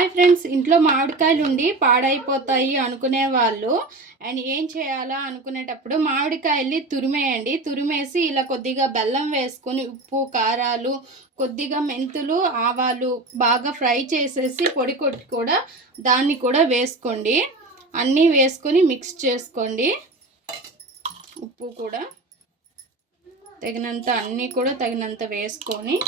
Hi friends, ఇంట్లో మామిడికాయలు ఉండి పాడైపోతాయి అనుకునే వాళ్ళు అండ్ ఏం చేయాలా అనుకునేటప్పుడు మామిడికాయల్ని తురిమేయండి. తురిమేసి ఇలా కొద్దిగా బెల్లం వేసుకొని ఉప్పు కారాలు కొద్దిగా మెంతులు ఆవాలు బాగా ఫ్రై చేసేసి పొడి కొట్టి కూడా దాన్ని కూడా వేసుకోండి. అన్నీ వేసుకొని మిక్స్ చేసుకోండి. ఉప్పు కూడా తగినంత అన్నీ కూడా తగినంత వేసుకొని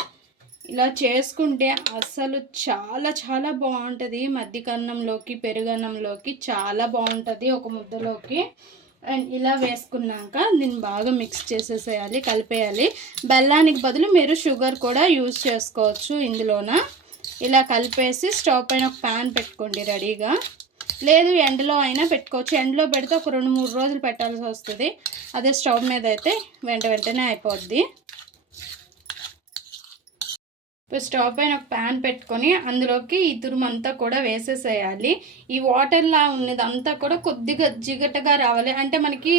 ఇలా చేసుకుంటే అసలు చాలా చాలా బాగుంటుంది. మధ్యాహ్నంలోకి పెరుగన్నంలోకి చాలా బాగుంటుంది ఒక ముద్దలోకి. అండ్ ఇలా వేసుకున్నాక దీన్ని బాగా మిక్స్ చేసేసేయాలి, కలిపేయాలి. బెల్లానికి బదులు మీరు షుగర్ కూడా యూజ్ చేసుకోవచ్చు ఇందులోన. ఇలా కలిపేసి స్టవ్ పైన ఒక ప్యాన్ పెట్టుకోండి రెడీగా. లేదు ఎండలో అయినా పెట్టుకోవచ్చు. ఎండలో పెడితే ఒక 2-3 రోజులు పెట్టాల్సి వస్తుంది. అదే స్టవ్ మీద అయితే వెంటనే అయిపోద్ది. ఇప్పుడు స్టవ్ పైన ఒక ప్యాన్ పెట్టుకొని అందులోకి ఈ తురుమంతా కూడా వేసేసేయాలి. ఈ వాటర్లా ఉన్నదంతా కూడా కొద్దిగా జిగటగా రావాలి. అంటే మనకి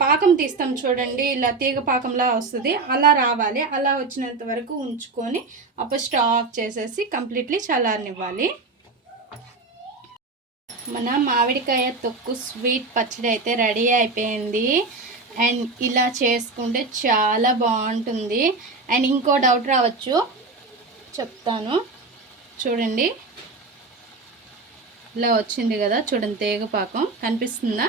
పాకం తీస్తాం చూడండి, ఇలా తీగ పాకంలా వస్తుంది, అలా రావాలి. అలా వచ్చినంత వరకు ఉంచుకొని అప్పుడు స్టవ్ ఆఫ్ చేసేసి కంప్లీట్లీ చల్లారనివ్వాలి. మన మామిడికాయ తొక్కు స్వీట్ పచ్చడి అయితే రెడీ అయిపోయింది. అండ్ ఇలా చేసుకుంటే చాలా బాగుంటుంది. అండ్ ఇంకో డౌట్ రావచ్చు, చెప్తాను చూడండి. ఇలా వచ్చింది కదా చూడండి, తేగపాకం కనిపిస్తుందా?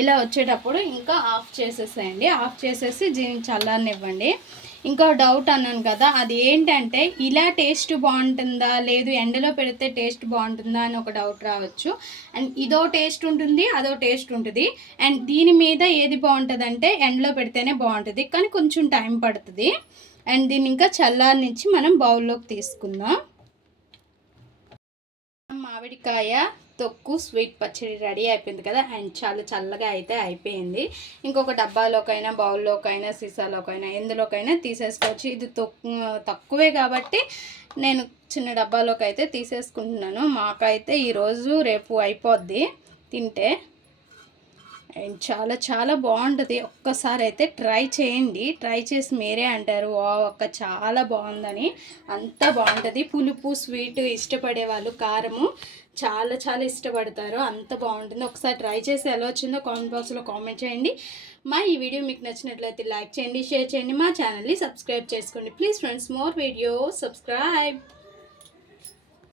ఇలా వచ్చేటప్పుడు ఇంకా ఆఫ్ చేసేసేయండి. ఆఫ్ చేసేసి దీన్ని చల్లారనివ్వండి. ఇంకో డౌట్ అన్నాను కదా, అది ఏంటంటే ఇలా టేస్ట్ బాగుంటుందా లేదు ఎండలో పెడితే టేస్ట్ బాగుంటుందా అని ఒక డౌట్ రావచ్చు. అండ్ ఇదో టేస్ట్ ఉంటుంది, అదో టేస్ట్ ఉంటుంది. అండ్ దీని మీద ఏది బాగుంటుంది అంటే ఎండలో పెడితేనే బాగుంటుంది, కానీ కొంచెం టైం పడుతుంది. అండ్ దీన్ని ఇంకా చల్లారనిచ్చి మనం బౌల్లోకి తీసుకుందాం. మామిడికాయ తొక్కు స్వీట్ పచ్చడి రెడీ అయిపోయింది కదా. అండ్ చాలా చల్లగా అయితే అయిపోయింది. ఇంకొక డబ్బాలోకైనా బౌల్లోకైనా సీసాలోకైనా ఎందులోకైనా తీసేసుకోవచ్చు. ఇది తక్కువే కాబట్టి నేను చిన్న డబ్బాలోకి అయితే తీసేసుకుంటున్నాను. మాకైతే ఈరోజు రేపు అయిపోద్ది తింటే. అండ్ చాలా చాలా బాగుంటుంది. ఒక్కసారి అయితే ట్రై చేయండి. ట్రై చేసి మీరే అంటారు ఒక్క చాలా బాగుందని. అంత బాగుంటుంది. పులుపు స్వీట్ ఇష్టపడే వాళ్ళు కారము చాలా చాలా ఇష్టపడతారు. అంత బాగుంటుంది. ఒకసారి ట్రై చేసి ఎలా వచ్చిందో కామెంట్ బాక్స్లో కామెంట్ చేయండి. ఈ వీడియో మీకు నచ్చినట్లయితే లైక్ చేయండి, షేర్ చేయండి, మా ఛానల్ని సబ్స్క్రైబ్ చేసుకోండి. Please friends, more video subscribe.